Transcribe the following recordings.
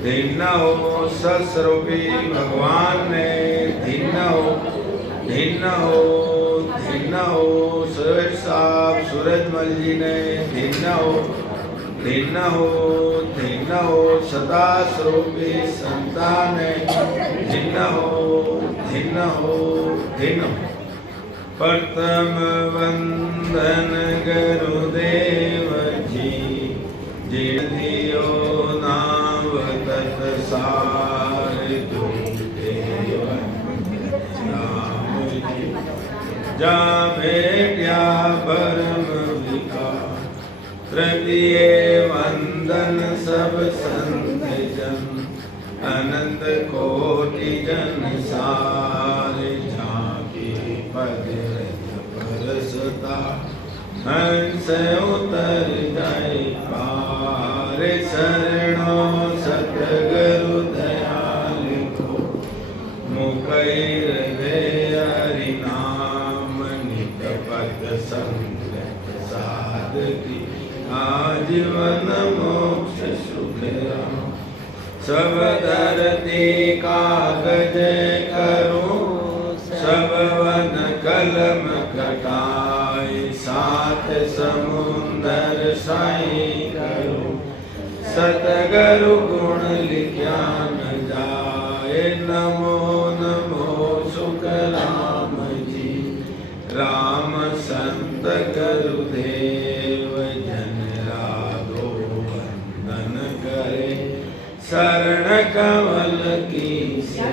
धन्य हो सस्वरूपी भगवान ने, धन्य हो धन्य हो धन्य हो सूरज साहब सूरजमल जी ने, धन्य हो धन्य हो धन्य हो सदा स्वरूपी संतान ने, धन्य हो धन्य हो धन्य हो। प्रथम वंदन गुरुदेव जी, जिदियो नाम तत्सार देव नाम जी, जा भेट्या परम विकार, तृतीय वंदन सब संत जन, अनंत कोटि जन सारे, झांकी पद परसता हंस उतर जाए पार, शरणों सतगुरु दयाल को, मुकैर दे हरि नाम, नित पद संगत साधकी, आजीवन मोक्ष सुख राम। सब धरती कागज करूं, सब वन कलम कटाए, सात समुंदर साई करूं, सतगुरु गुण लिख्या न जाए, नमो नमो सुख राम जी। राम संत गुरुदेव जन राधो वंदन करे, शरण कमल की से,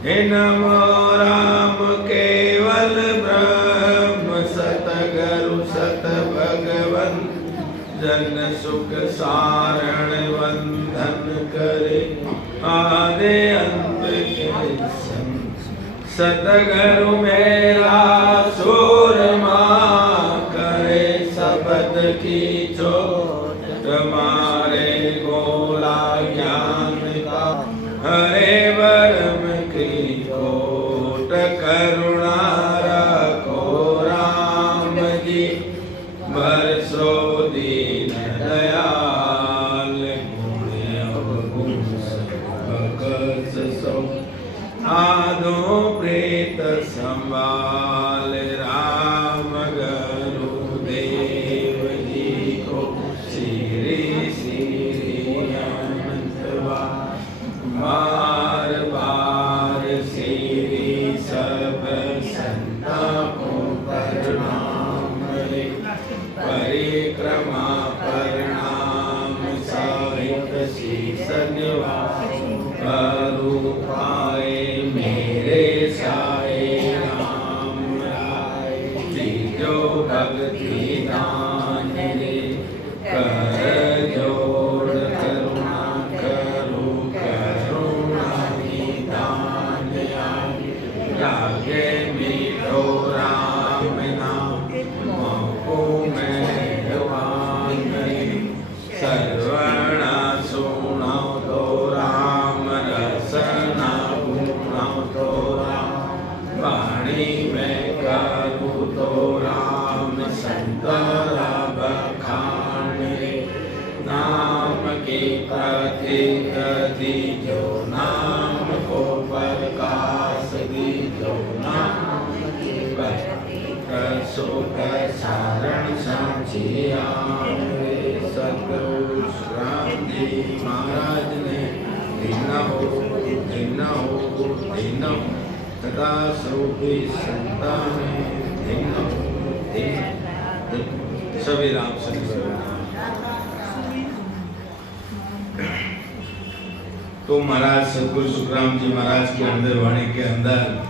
हे नमो राम केवल ब्रह्म, सतगुरु सत भगवन, जन सुख सारण वंदन करे, आदि अंत के संग, सतगुरु मेरा सूरमा करे, शब्द की चोट मारे गोला ज्ञान का, हरे बरम की कोट, करुणा रखो राम जी, बरसो दीन दयाल, गुण अवगुण भगत सो, आदो प्रेत संभाल, राम गुरुदेव जी को श्री श्री अनंतवा, बार बार श्री सब संता को प्रणाम रे, परिक्रमा प्रणाम सहित शीस निवास, करू पाए मेरे साए राम राय, तीजो भक्ति दान रे, कर जोड़ करुणा करो, करुणा निदान आगे, लागे मीठो राम नाम, मोको मेहरबान रे, सर्वणा सुनो तो राम, रसना गुणो तो राम, वाणी में करूँ तो राम, संतरा बखान रे, नाम की प्रतीक दीजो, नाम को प्रकाश दीजो, नाम की प्रतीक सुख सारण साचिया, सतगुरु राम जी महाराज ने, धन्य हो धन्य हो धन्य हो, सदा स्वरूपी संतान धन्य हो धन्य। सभी राम संग। तो महाराज सतगुरु सुखराम जी महाराज के अंदर वाणी के अंदर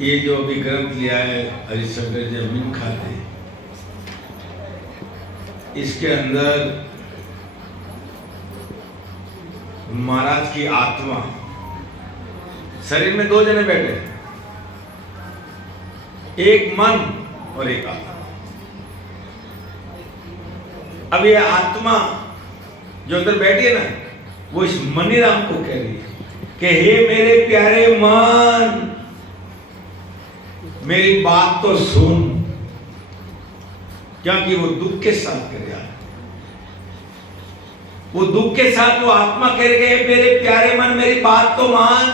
ये जो अभी ग्रंथ लिया है हरिशंकर जी अमीन खाते, इसके अंदर महाराज की आत्मा, शरीर में दो जने बैठे, एक मन और एक आत्मा। अब ये आत्मा जो अंदर बैठी है ना, वो इस मनीराम को कह रही है कि हे मेरे प्यारे मन, मेरी बात तो सुन, क्योंकि वो दुख के साथ कर रहा है। वो दुख के साथ वो आत्मा कह रही है मेरे प्यारे मन मेरी बात तो मान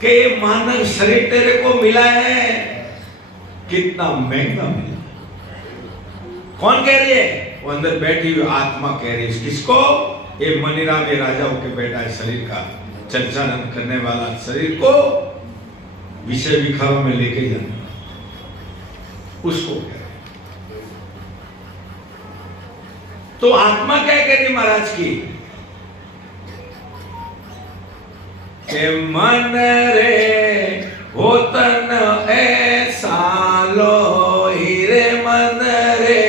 कि ये मानव शरीर तेरे को मिला है कितना महंगा मिला। कौन कह रही है? वो अंदर बैठी हुई आत्मा कह रही है। किसको? ये मनीराम ये राजा होके बैठा है शरीर का संचालन करने वाला, शरीर को विषय विखारों में लेके जाने उसको कह रहे। तो आत्मा क्या कह रही महाराज की के मन रे हो तन ऐसा लोई रे मन रे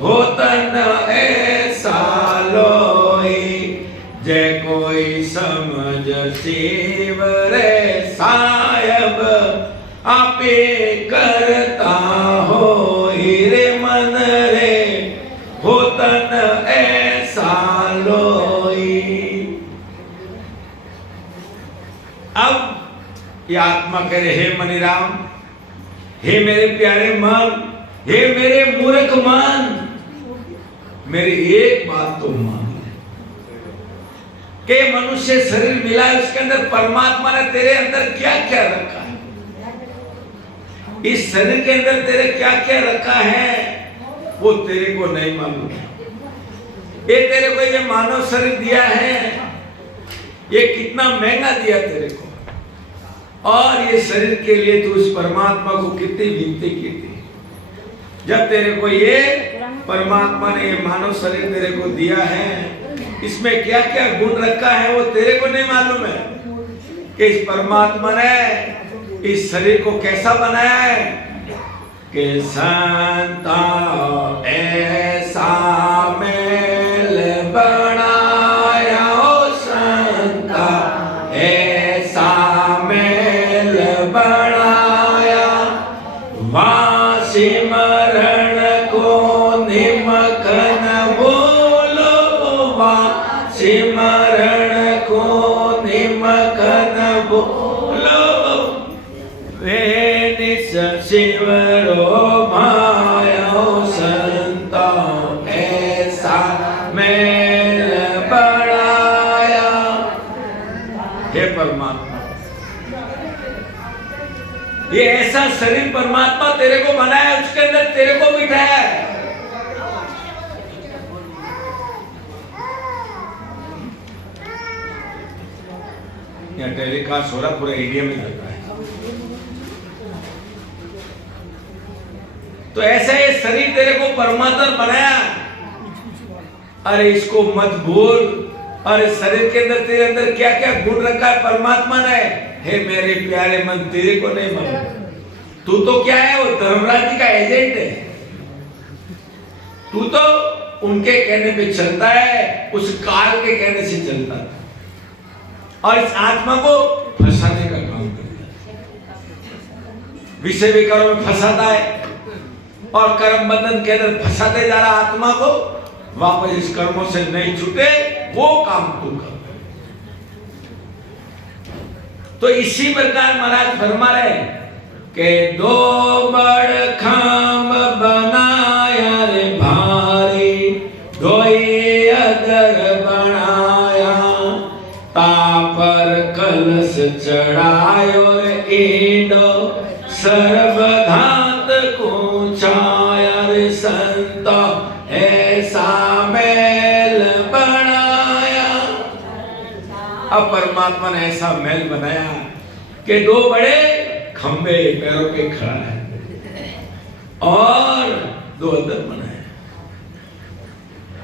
हो तन ऐसा लोई जय कोई समझ शिव रे सायब आपे करता हो रे मन रे हो तन ऐसा लोई। अब ये आत्मा कह रहे हे मनीराम, हे मेरे प्यारे मन, हे मेरे मूर्ख मन, मेरी एक बात तो मान के मनुष्य शरीर मिला है उसके अंदर परमात्मा ने तेरे अंदर क्या क्या रखा है, इस शरीर के अंदर तेरे क्या क्या रखा है वो तेरे को नहीं मालूम। ये तेरे को ये मानव शरीर दिया है, ये कितना महंगा दिया तेरे को, और ये शरीर के लिए तू उस परमात्मा को कितनी विनती की थी। जब तेरे को ये परमात्मा ने ये मानव शरीर तेरे को दिया है, इसमें क्या क्या गुण रखा है वो तेरे को नहीं मालूम है कि इस परमात्मा ने इस शरीर को कैसा बनाया है कि संता ऐसा मेल बनाया ओ संता ऐसा मेल बनाया वासिमरण को निमखन बोलो वासिमरण को निमखन बोलो वे निस शिवरो माया संता ऐसा मेल बनाया। हे परमात्मा, ये ऐसा शरीर परमात्मा तेरे को बनाया, उसके अंदर तेरे को बिठाया है। यहाँ टेलीकास्ट हो रहा पूरा इंडिया में चल रहा है। तो ऐसा ये शरीर तेरे को परमात्मा बनाया, अरे इसको मत भूल। और इस शरीर के अंदर तेरे अंदर क्या क्या गुण रखा है परमात्मा ने, हे मेरे प्यारे मन तेरे को नहीं मालूम। तू तो क्या है, वो धर्मराज जी का एजेंट है। तू तो उनके कहने पे चलता है, उस काल के कहने से चलता है, और इस आत्मा को फंसाने का काम करता है, विषय विकारों में फंसाता है और कर्म बंधन के अंदर फंसाते जा रहा आत्मा को। वापस इस कर्मों से नहीं छूटे वो काम तू कर। तो इसी प्रकार महाराज फरमा रहे के दो बड़ खाम बनाया रे भारी दोई अदर बनाया तापर कलश चढ़ायो रे ईडो सर्वधात कुचाया रे संता ऐसा मेल बनाया। अब परमात्मा ने ऐसा मेल बनाया कि दो बड़े खंबे पैरों पे खड़ा है और दो अदर बनाए,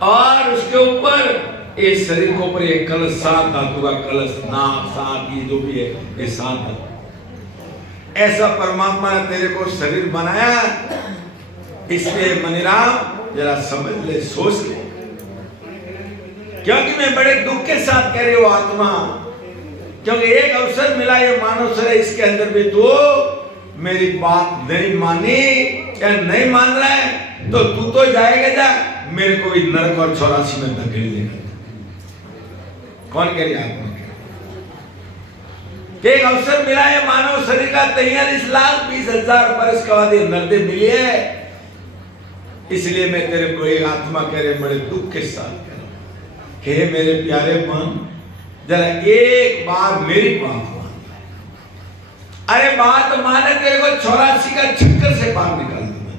और उसके ऊपर इस शरीर के ऊपर एक कलश, सात धातु का कलश, नाक सात ये जो भी है ये सात धातु। ऐसा परमात्मा ने तेरे को शरीर बनाया। इसलिए मनीराम जरा समझ ले, सोच ले, क्योंकि मैं बड़े दुख के साथ कह रही हूं आत्मा, क्योंकि एक अवसर मिला ये मानव शरीर, इसके अंदर भी तू मेरी बात नहीं मानी या नहीं मान रहा है तो तू तो जाएगा जा, मेरे को भी नरक और 84 में धकेल देगा। कौन कह रही आत्मा? एक अवसर मिला है मानव शरीर का 43,20,000 वर्ष का वादी नर्दे मिली है। इसलिए मैं तेरे को एक आत्मा कह रहे बड़े दुख के साथ कह रहा हूं, हे मेरे प्यारे मन, जरा एक बार मेरी बात मान। अरे बात माने, तेरे को 84 का चक्कर से बाहर निकाल दूंगा।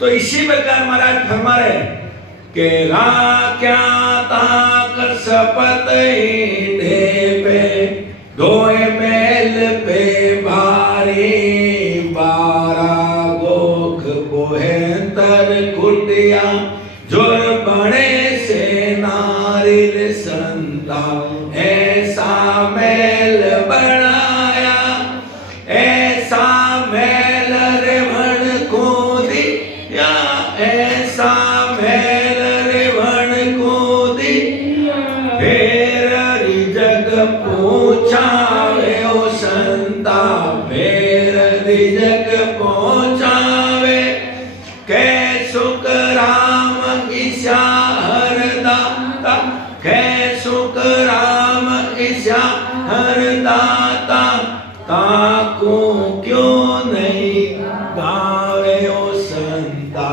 तो इसी प्रकार महाराज फरमा रहे कि क्या ताकर शपथ पे धोए मेल पे भारी 12 गोख बोहेंतर कुटिया जोर बड़े से नारिल संता ऐसा मेल बनाया, ऐसा मेल रे भण को दिया, ऐसा मेल रे भण को दिया। फिर जग पहुँचावे ओ संता, फिर जग पहुँचावे कै सुख राम ईशा हरदाता, कै सुख राम ईशा हरदाता। ताको क्यों नहीं गावे ओ संता,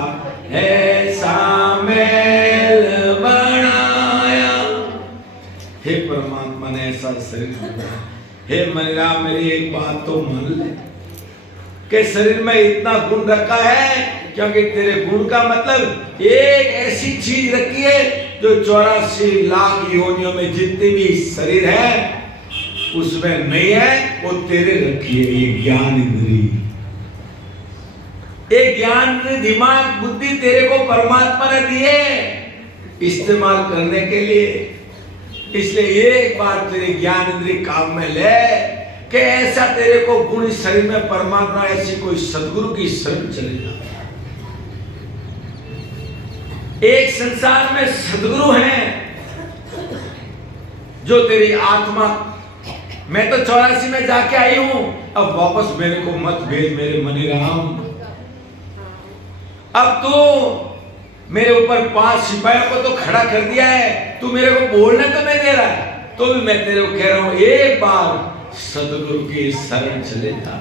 ऐसा मेल बनाया। हे परमात्मा ने ऐसा शरीर बनाया। हे मनीराम, मेरी एक बात तो मान ले कि शरीर में इतना गुण रखा है, क्योंकि तेरे गुण का मतलब एक ऐसी चीज रखी है जो 84 लाख योनियों में जितने भी शरीर है उसमें नहीं है, वो तेरे रखी है। ये ज्ञान इंद्री, एक ज्ञान दिमाग बुद्धि तेरे को परमात्मा ने दी है इस्तेमाल करने के लिए। इसलिए एक बार तेरे ज्ञान इंद्री काम में ले कि ऐसा तेरे को गुण इस शरीर में परमात्मा, ऐसी कोई सदगुरु की शरण चले जा। एक संसार में सदगुरु हैं जो तेरी आत्मा, मैं तो 84 में जाके आई हूं, अब वापस मेरे को मत भेज मेरे मनीराम। अब तू मेरे ऊपर 5 सिपाहियों को तो खड़ा कर दिया है, तू मेरे को बोलने तो नहीं दे रहा है, तो भी मैं तेरे को कह रहा हूं एक बार सदगुरु की शरण चले जा।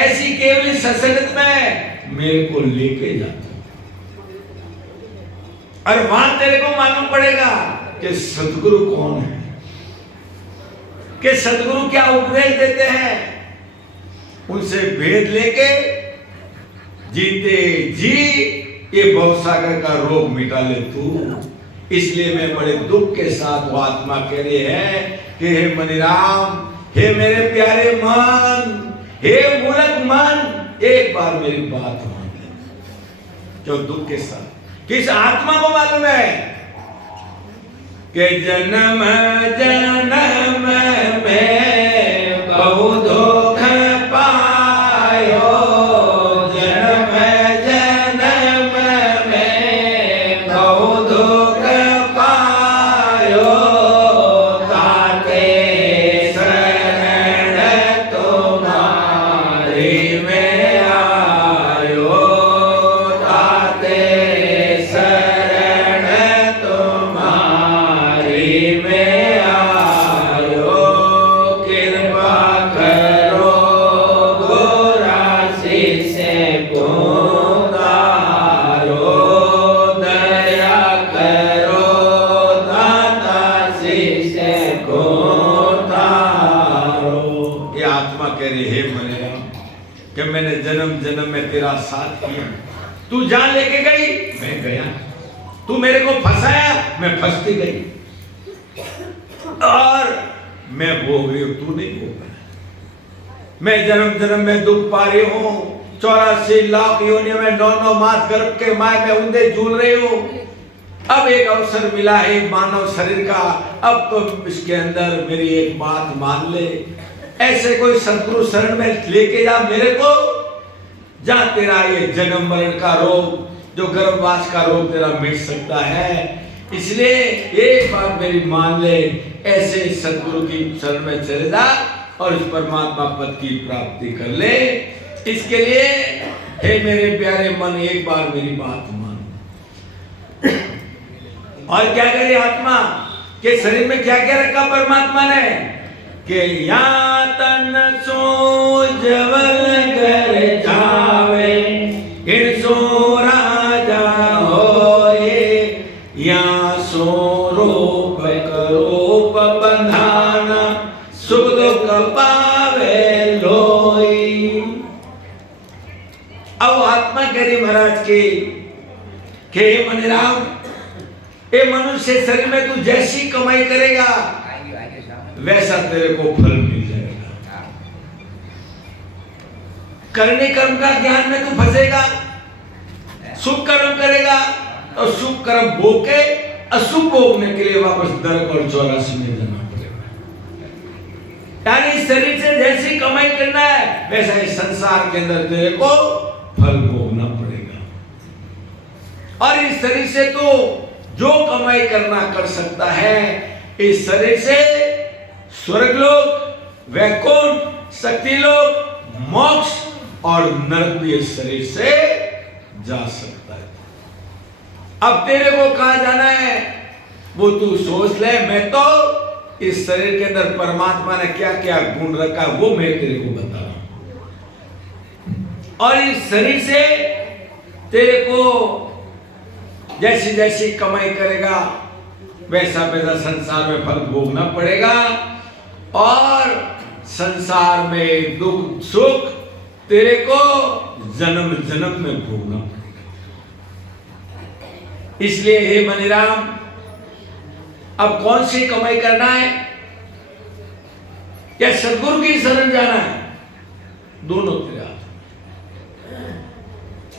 ऐसी केवली सत्संगत में मेरे को लेके जा, और वहां तेरे को मालूम पड़ेगा कि सदगुरु कौन है, कि सदगुरु क्या उपदेश देते हैं। उनसे भेद लेके जीते जी ये भवसागर का रोग मिटा ले तू। इसलिए मैं बड़े दुख के साथ वो आत्मा कह रही है कि हे मनीराम, हे मेरे प्यारे मन, हे मूर्ख मन, एक बार मेरी बात मान ले। क्यों दुख के साथ? किस आत्मा को मालूम है कि जन्म जन्म में बहु दुख पायो, जन्म जन्म में बहु दुख पायो, ताते शरण तुम्हारी में आयो, ताते शरण तुम्हारी में आयो। कृपा करो गोरासी से पुकारो, दया करो दातासी से पुकारो। ये आत्मा कह रही है मनीराम कि मैंने जन्म जन्म में तेरा साथ किया, तू जान लेके गई, मैं गया, तू मेरे को फंसाया, मैं फंसती गई, और मैं भोग रही हूं, तू नहीं भोग रहा। मैं जन्म जन्म में दुख पा रही हूं, 84 लाख योनियों में 9 मास गर्भ के माय में उंदे झूल रही हूं। अब एक अवसर मिला है मानव शरीर का, अब तो इसके अंदर मेरी एक बात मान ले। ऐसे कोई सदगुरु शरण में लेके जा मेरे को, जहां तेरा ये जन्म मरण का रोग, जो गर्भवास का रोग तेरा मिट सकता है। इसलिए एक बात मेरी मान ले, ऐसे सदगुरु की शरण में चले जा और इस परमात्मा पद की प्राप्ति कर ले। इसके लिए हे मेरे प्यारे मन, एक बार मेरी बात मान। और क्या करे आत्मा के शरीर में क्या क्या रखा परमात्मा ने कि या तन सो जवल कर जावे, इन सो राजा होए, अब आत्मा कह रही महाराज के हे मनीराम, ये मनुष्य शरीर में तू जैसी कमाई करेगा वैसा तेरे को फल मिल जाएगा। करने कर्म का ज्ञान में तू फंसेगा, शुभ कर्म करेगा तो शुभ कर्म भोग के अशुभ भोगने के लिए वापस नरक और 84 में जाना पड़ेगा। यानी शरीर से जैसी कमाई करना है वैसा इस संसार के अंदर तेरे को फल भोगना पड़ेगा। और इस शरीर से तो जो कमाई करना कर सकता है, इस शरीर से स्वर्गलोक, वैकुंठ, शक्तिलोक, मोक्ष और नरक भी इस शरीर से जा सकता है। अब तेरे को कहां जाना है वो तू सोच ले। मैं तो इस शरीर के अंदर परमात्मा ने क्या क्या गुण रखा है वो मैं तेरे को बता रहा हूं। और इस शरीर से तेरे को जैसी जैसी कमाई करेगा वैसा वैसा संसार में फल भोगना पड़ेगा। और संसार में दुख सुख तेरे को जन्म जन्म में भोगना पड़ेगा। इसलिए हे मनीराम, अब कौन सी कमाई करना है या सदगुरु की शरण जाना है, दोनों तेरे हाथ।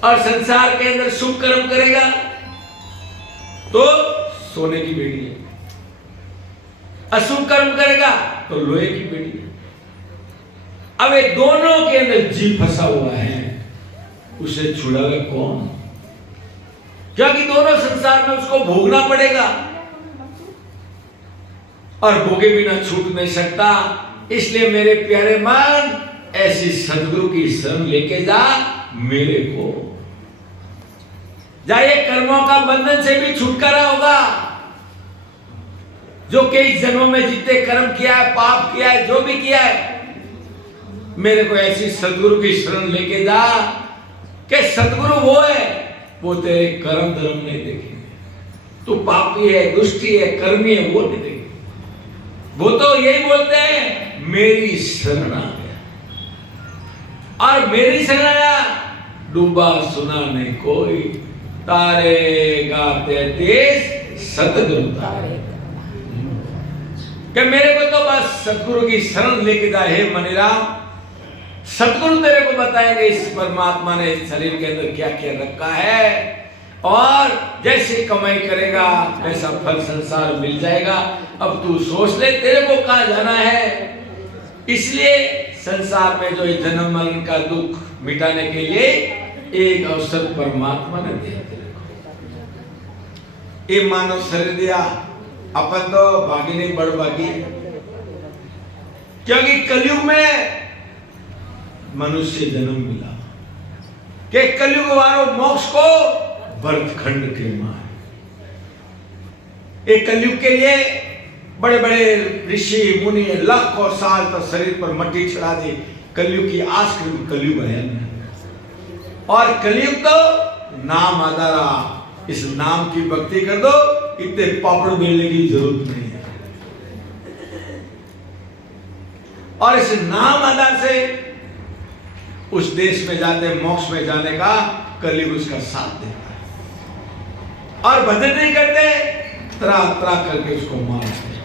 और संसार के अंदर शुभ कर्म करेगा तो सोने की बेड़ी है, अशुभ कर्म करेगा तो लोहे की बेड़ी है। अब ये दोनों के अंदर जीव फंसा हुआ है, उसे छुड़ाएगा कौन? क्योंकि दोनों संसार में उसको भोगना पड़ेगा और भोगे बिना छूट नहीं सकता। इसलिए मेरे प्यारे मन, ऐसी सदगुरु की शरण लेके जा मेरे को। जाइए, कर्मों का बंधन से भी छुटकारा होगा। जो कई जन्मों में जितने कर्म किया है, पाप किया है, जो भी किया है, मेरे को ऐसी सदगुरु की शरण लेके जा कि सदगुरु वो है, वो तेरे कर्म धर्म नहीं देखेंगे। तू पापी है, दुष्टी है, कर्मी है, वो नहीं देखेंगे। वो तो यही बोलते हैं मेरी शरण आ गया। और मेरी शरण आया, डूबा सुना नहीं कोई, तारे गाते देश सतगुरु तारे। कि मेरे को तो बस सतगुरु की शरण लेके जा। हे मनीराम, सतगुरु तेरे को बताएंगे इस परमात्मा ने इस शरीर के अंदर क्या क्या रखा है, और जैसे कमाई करेगा वैसा फल संसार मिल जाएगा। अब तू सोच ले तेरे को कहां जाना है। इसलिए संसार में जो जन्म मरण का दुख मिटाने के लिए एक अवसर परमात्मा ने दिया तेरे को। ये मानव शरीर दिया, अपन तो भागी नहीं, बड़ भागी। क्योंकि कलयुग में मनुष्य जन्म मिला कि कलयुग वालों मोक्ष को भरतखंड के मार। एक कलयुग के लिए बड़े बड़े ऋषि मुनि लाखों साल तक शरीर पर मट्टी चढ़ा दी। कलयुग की आस कलयुग है, और कलयुग तो नाम आधारा। इस नाम की भक्ति कर दो, इतने पापड़ बेलने की जरूरत नहीं है। और इस नाम आधार से उस देश में जाते, मोक्ष में जाने का कलयुग उसका साथ देता है। और भजन नहीं करते, त्रा त्रा करके उसको मारते।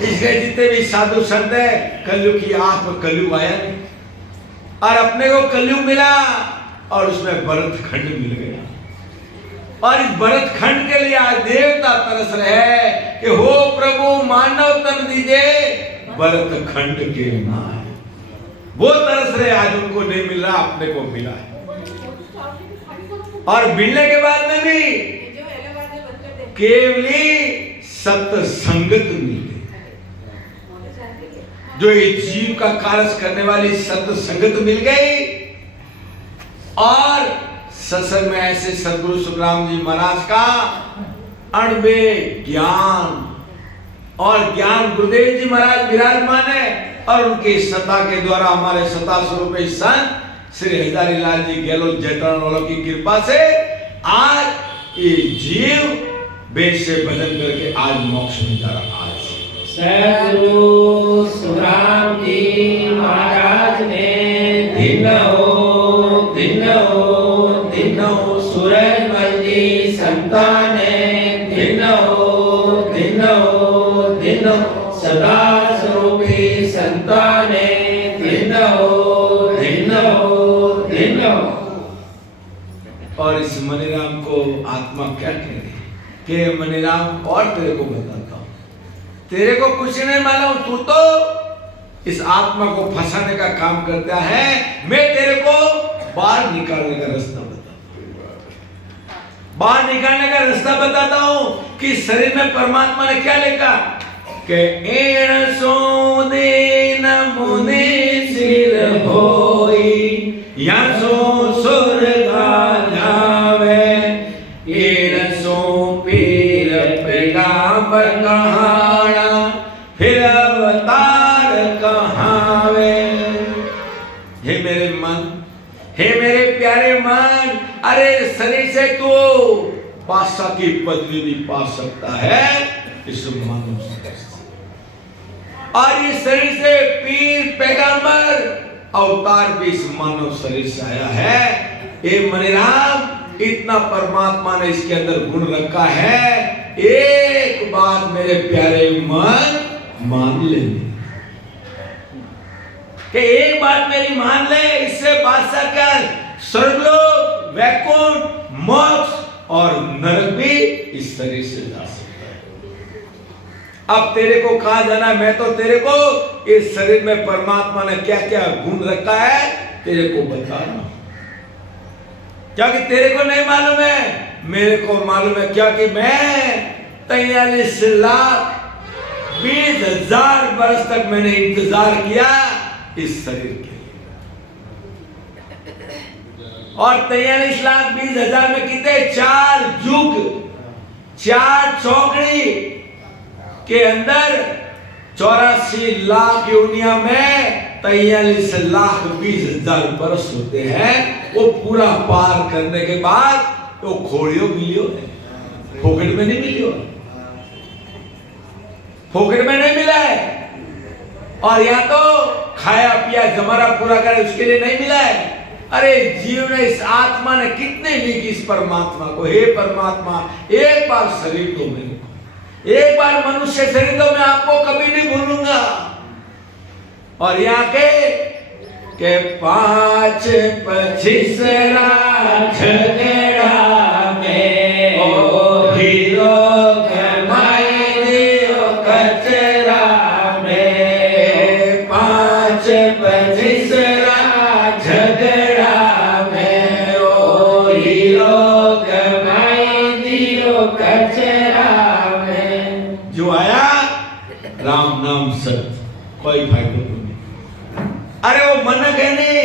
इसलिए जितने भी साधु संत है, कलयुग की आंख में कलयुग आया नहीं, और अपने को कलयुग मिला और उसमें भरतखंड मिल गया। और इस भरतखंड के लिए आज देवता तरस रहे हैं कि हो प्रभु मानव तन दीजिए भरतखंड के नाम। वो तरस रहे, आज उनको नहीं मिल रहा, अपने को मिला है। और मिलने के बाद में भी केवली सत्संगत मिल गई। जो ये जीव का कार्य करने वाली सत्संगत मिल गई। और सत्संग में ऐसे सदगुरु सुखराम जी महाराज का अणबे ज्ञान, और ज्ञान गुरुदेव जी महाराज विराजमान है। और उनकी सत्ता के द्वारा हमारे सत्ता स्वरूप संत श्री हजारी लाल जी गहलोत जयतरण वालों की कृपा से आज ये जीव वेद से भजन करके आज मोक्ष में जा रहा। आज सदगुरु सुखराम जी महाराज ने दिन हो और इस मनीराम को आत्मा क्या कह रही है कि मनीराम और तेरे को बताता हूं, तेरे को कुछ नहीं मालूम, तू तो इस आत्मा को फंसाने का काम करता है। मैं तेरे को बाहर निकालने का रास्ता बताता हूं, बाहर निकालने का रास्ता बताता हूं कि शरीर में परमात्मा ने क्या लिखा कि एण सो दीन मुनि सिर होई या सो सुरगा जावे, एण सो पीर पैगाम्बर कहाना फिर अवतार कहावे। हे मेरे मन, हे मेरे प्यारे मन, अरे शरीर से तू बादशाह की पदवी भी पा सकता है इस मानव शरीर से, और इस शरीर से पीर पैगंबर अवतार भी इस मानव शरीर से आया है। ये मनीराम, इतना परमात्मा ने इसके अंदर गुण रखा है। एक बात मेरे प्यारे मन मान ले कि एक बात मेरी मान ले, इससे बादशाह कर स्वर्गलोक, वैकुंठ, मोक्ष और नरक भी इस शरीर से जा सकता है। अब तेरे को कहां जाना है? मैं तो तेरे को इस शरीर में परमात्मा ने क्या क्या गुण रखा है तेरे को बता रहा हूं, क्योंकि तेरे को नहीं मालूम है, मेरे को मालूम है। क्योंकि मैं 43 लाख 20 हजार बरस तक मैंने इंतजार किया इस शरीर के लिए, और 43 लाख 20 हजार में कितने 4 युग, 4 चौकड़ी के अंदर 84 लाख योनिया में 43 लाख 20 हजार बरस होते हैं। वो पूरा पार करने के बाद वो खोड़ियो मिलियो है, फोकट में नहीं मिलियो, फोकट में नहीं मिला है, और यहाँ तो खाया पिया जमारा पूरा करे उसके लिए नहीं मिला है। अरे जीव ने, इस आत्मा ने कितने ली कि इस परमात्मा को, हे परमात्मा एक बार शरीर दो मेरे को, एक बार मनुष्य शरीर दो, मैं आपको कभी नहीं भूलूंगा। और यहाँ के 5 25 झगड़ा में ओ हीरो राम नाम सत्य, कोई फायदा नहीं। अरे वो मनक है नहीं,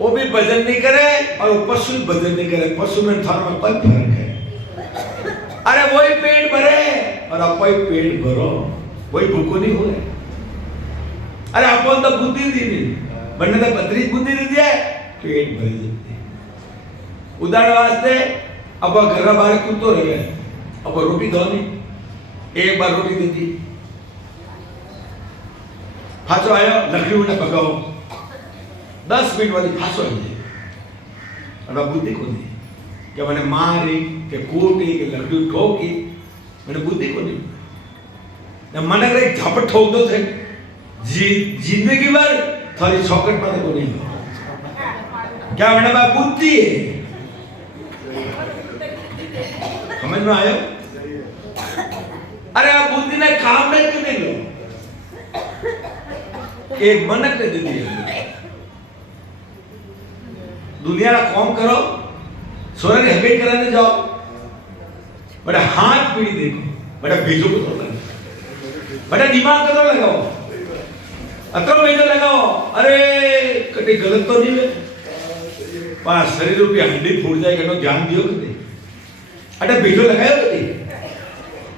वो भी भजन नहीं करे और वो पशु भी भजन नहीं करे, पशु में थार में कोई फर्क है। अरे वही पेट भरे और आप कोई पेट भरो, वही भूखो नहीं हुए। अरे अपन तो बुद्धि दी नहीं, बनने तो बदरी बुद्धि दी है, पेट भरे जाते हैं। उदाहरण वास्ते अब घर बाहर कुत्तो रह गए, अब रोटी दो नहीं, एक बार रोटी दी थी, फांसो आयो, लकड़ी ने पकाओ, 10 मिनट वाली फांसो आई जाए, और बुद्धि को दी कि मैंने मारी के कूटी के लकड़ी ठोकी, मैंने बुद्धि को दी। मन अगर एक झपट ठोक दो थे जिंदगी भर थोड़ी चौकट मारे को नहीं, क्या मैंने बात बुद्धि है, समझ में आयो? अरे आप बुद्धि ने काम में क्यों नहीं लो? एक मनक ने दे दिया, दुनिया का काम करो, सोने की हकीकत कराने जाओ, बड़ा हाथ पीड़ी देखो, बड़ा बीजों को तोड़ना, बड़ा दिमाग को तो लगाओ, अतरम बीजों लगाओ। अरे कभी गलत तो नहीं है, पर शरीर रूपी हड्डी फूट जाएगा तो ध्यान दियो कभी, अरे बीजों लगाए कभी,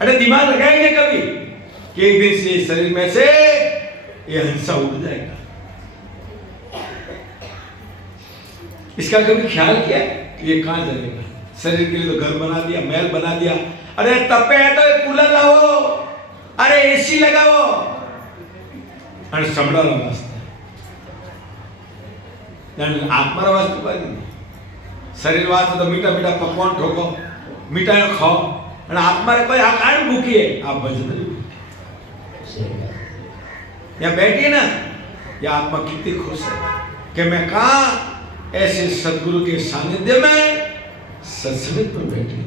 अरे दिमाग लगाएंगे कभी कि एक दिन से शरीर में से ये हिंसा उड़ जाएगा। इसका कभी ख्याल किया कि ये कहां जाएगा? शरीर के लिए तो घर बना दिया, महल बना दिया। अरे तपे है तो एक कूलर लगाओ, अरे एसी लगाओ, अरे चमड़ा वास्ते आत्मा वास्ते पर शरीर वास्ते तो मीठा मीठा पकवान ठोको, मीठा खाओ, और आत्मा ने कोई आकार भूखी है, आप भजन यहाँ बैठी ना, ये आत्मा कितनी खुश है कि मैं कहा ऐसे सदगुरु के सानिध्य में सत्संग में बैठे,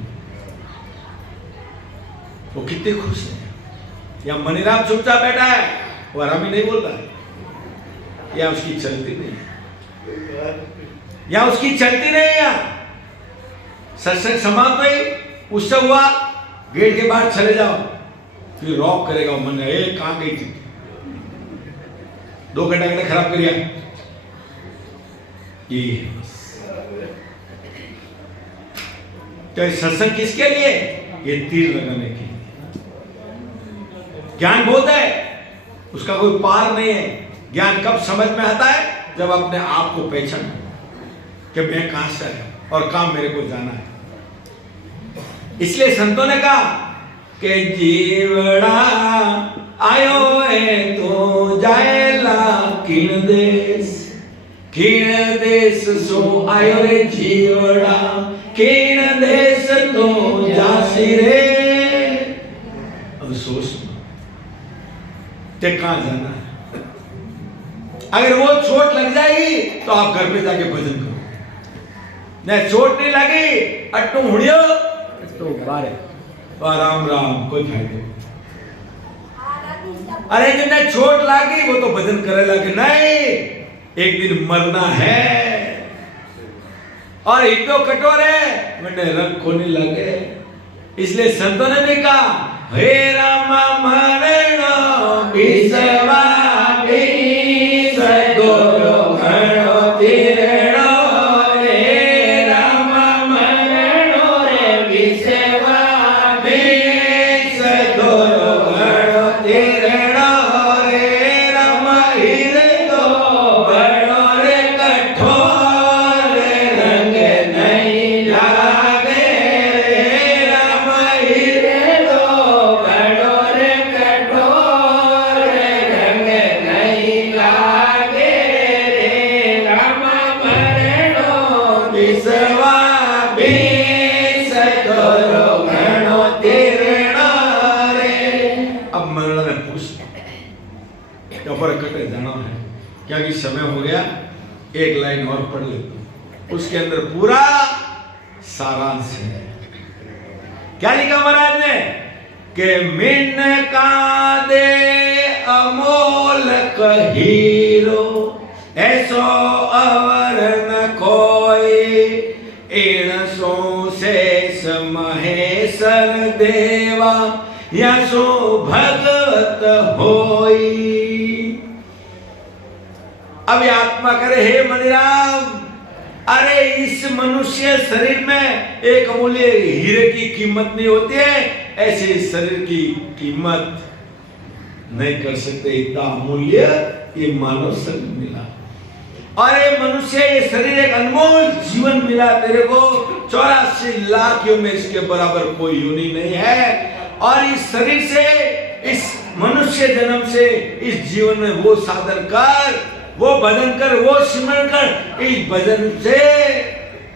वो कितने खुश है। या मनीराम चुपचाप बैठा है, वो आराम ही नहीं बोल रहा है, या उसकी चलती नहीं है, या उसकी चलती नहीं है। सत्संग समाप्त हुई, उससे हुआ, गेट के बाहर चले जाओ, फिर रॉक करेगा मन, कहां गई थी, 2 घंटा खराब कर दिया। ये तो सत्संग किसके लिए? ये तीर लगाने के लिए। ज्ञान बहुत है, उसका कोई पार नहीं है। ज्ञान कब समझ में आता है? जब अपने आप को पहचान कि मैं कहां से आया और काम मेरे को जाना है। इसलिए संतों ने कहा कि जीवड़ा आयो है तो जाएला किन देश सो आयो रे जीवड़ा, किन देश तो जासी रे। अब सोच ते कहां जाना है। अगर वो चोट लग जाएगी तो आप घर पे जाके भजन करो, नहीं चोट नहीं लगी, अट्टू हुड़ियो तो बारे राम राम, कोई फायदा नहीं। अरे जिन्हें चोट लगी वो तो भजन करेगा कि नहीं, एक दिन मरना है। और इतो कटोरे मैंने रंग खोने लगे। इसलिए संतों ने भी कहा, हे राम मरणो विसवा सदगुरु घणो तीरणो, हे राम मरणो रे विसवा सदगुरु घणो तीरणो, रे राम हिरदो घणो रे कठोर, रंग नहीं लागे, रे राम हिरदो घणो रे कठोर, रंग नहीं लागे, रे राम मरणो विसवा सदगुरु घणो तीरणो रे। अब मरण ने पूछ कटे जाना है, क्योंकि समय हो गया, एक लाइन और पढ़ लेता हूं, उसके अंदर पूरा सारांश है। क्या लिखा महाराज ने कि मिन का दे अमोल हीरो, ऐसो अवर न कोई, इन सो शेष महेश्वर देवा, यसो भगवत होई। अब आत्मा करे, हे मनीराम, अरे इस मनुष्य शरीर में एक अमूल्य हीरे की कीमत नहीं होती है, ऐसे शरीर की कीमत नहीं कर सकते। इतना अमूल्य ये मानव शरीर मिला, और ये मनुष्य, ये शरीर एक अनमोल जीवन मिला तेरे को। 84 लाख योनि में इसके बराबर कोई योनि नहीं है। और इस शरीर से, इस मनुष्य जन्म से, इस जीवन में वो साधन कर, वो भजन कर, वो सिमरन कर। इस भजन से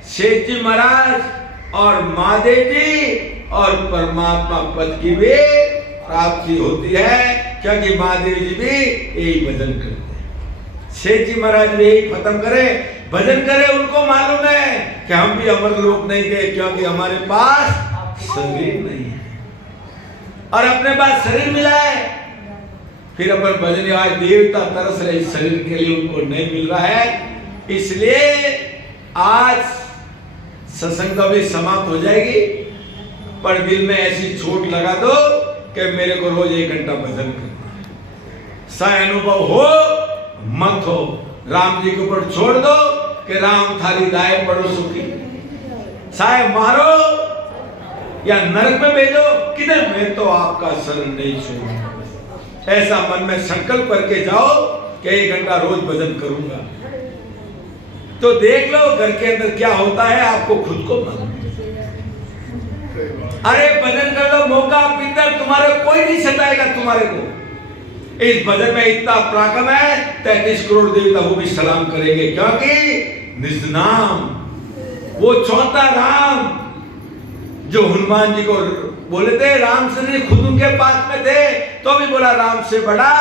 सेठ जी महाराज और महादेव जी और परमात्मा पद की भी प्राप्ति होती है, क्योंकि महादेव जी भी यही भजन करते हैं। सेठ जी महाराज भी यही खत्म करे, भजन करे। उनको मालूम है कि हम भी अमर लोक नहीं गए, क्योंकि हमारे पास शरीर नहीं है, और अपने पास शरीर मिला है। फिर अपन भजन, आज देवता तरस रहे इस शरीर के लिए, उनको नहीं मिल रहा है। इसलिए आज सत्संग तो भी समाप्त हो जाएगी, पर दिल में ऐसी चोट लगा दो कि मेरे को रोज 1 घंटा भजन करना है। सा अनुभव हो मत हो, राम जी के ऊपर छोड़ दो कि राम थारी दाएं पड़ो सुखी, साय मारो या नरक में भेजो, किधर मैं तो आपका शरण नहीं छोड़ूंगा। ऐसा मन में संकल्प करके जाओ कि 1 घंटा रोज भजन करूंगा, तो देख लो घर के अंदर क्या होता है, आपको खुद को मालूम। अरे भजन कर लो, मौका पितर तुम्हारे कोई नहीं सताएगा तुम्हारे को। इस भजन में इतना पराक्रम है, 33 करोड़ देवता वो भी सलाम करेंगे, क्योंकि निज नाम, वो चौथा राम जो हनुमान जी को बोले थे, रामचंद्र जी खुद उनके पास में थे, तो भी बोला राम से बड़ा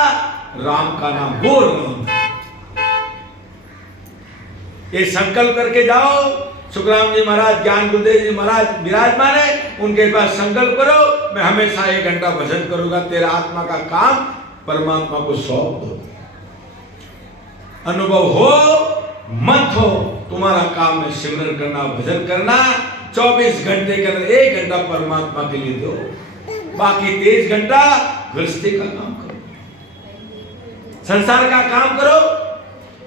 राम का नाम वो राम। ये संकल्प करके जाओ सुखराम जी महाराज, ज्ञान गुरुदेव जी महाराज विराजमान है, उनके पास संकल्प करो, मैं हमेशा 1 घंटा भजन करूंगा। तेरा आत्मा का काम परमात्मा को सौंप दो। अनुभव हो मत हो, तुम्हारा काम है सिमरन करना, भजन करना। 24 घंटे के अंदर 1 घंटा परमात्मा के लिए दो, बाकी 23 घंटा गृहस्थी का काम करो, संसार का काम करो,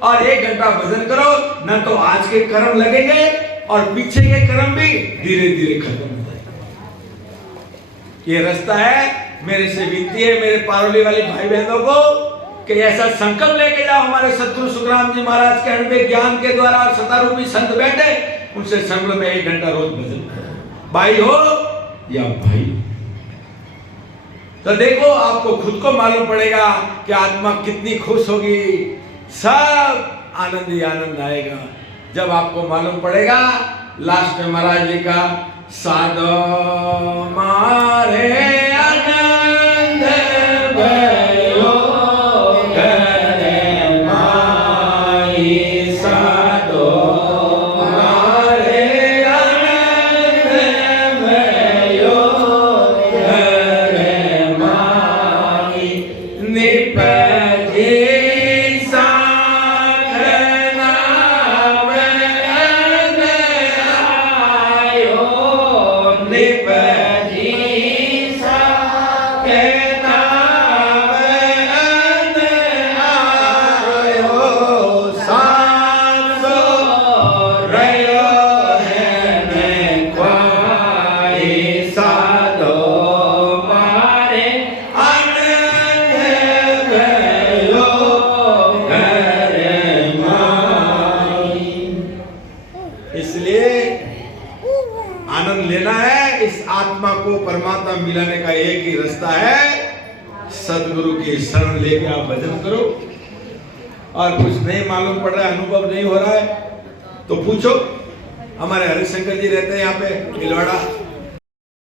और 1 घंटा भजन करो। न तो आज के कर्म लगेंगे और पीछे के कर्म भी धीरे धीरे खत्म हो जाएंगे। ये रास्ता है। मेरे से विनती है मेरे पारोली वाले भाई बहनों को कि ऐसा संकल्प लेके जाओ। हमारे सतगुरु सुखराम जी महाराज के हृदय ज्ञान के द्वारा सतारूपी संत बैठे, उनसे संकल्प में 1 घंटा रोज भजन करो, भाई हो या भाई। तो देखो, आपको खुद को मालूम पड़ेगा कि आत्मा कितनी खुश होगी। सब आनंद ही आनंद आएगा जब आपको मालूम पड़ेगा। लास्ट में महाराज जी का साधो मारे आनंद भयो घरे माई, साधो मारे आनंद भयो घरे माई, निपजे आत्मा को परमात्मा मिलाने का एक ही रास्ता है, सदगुरु की शरण लेके आप भजन करो। और कुछ नहीं मालूम पड़ रहा है, अनुभव नहीं हो रहा है, तो पूछो। हमारे हरिशंकर जी रहते हैं यहाँ पे भिलवाड़ा,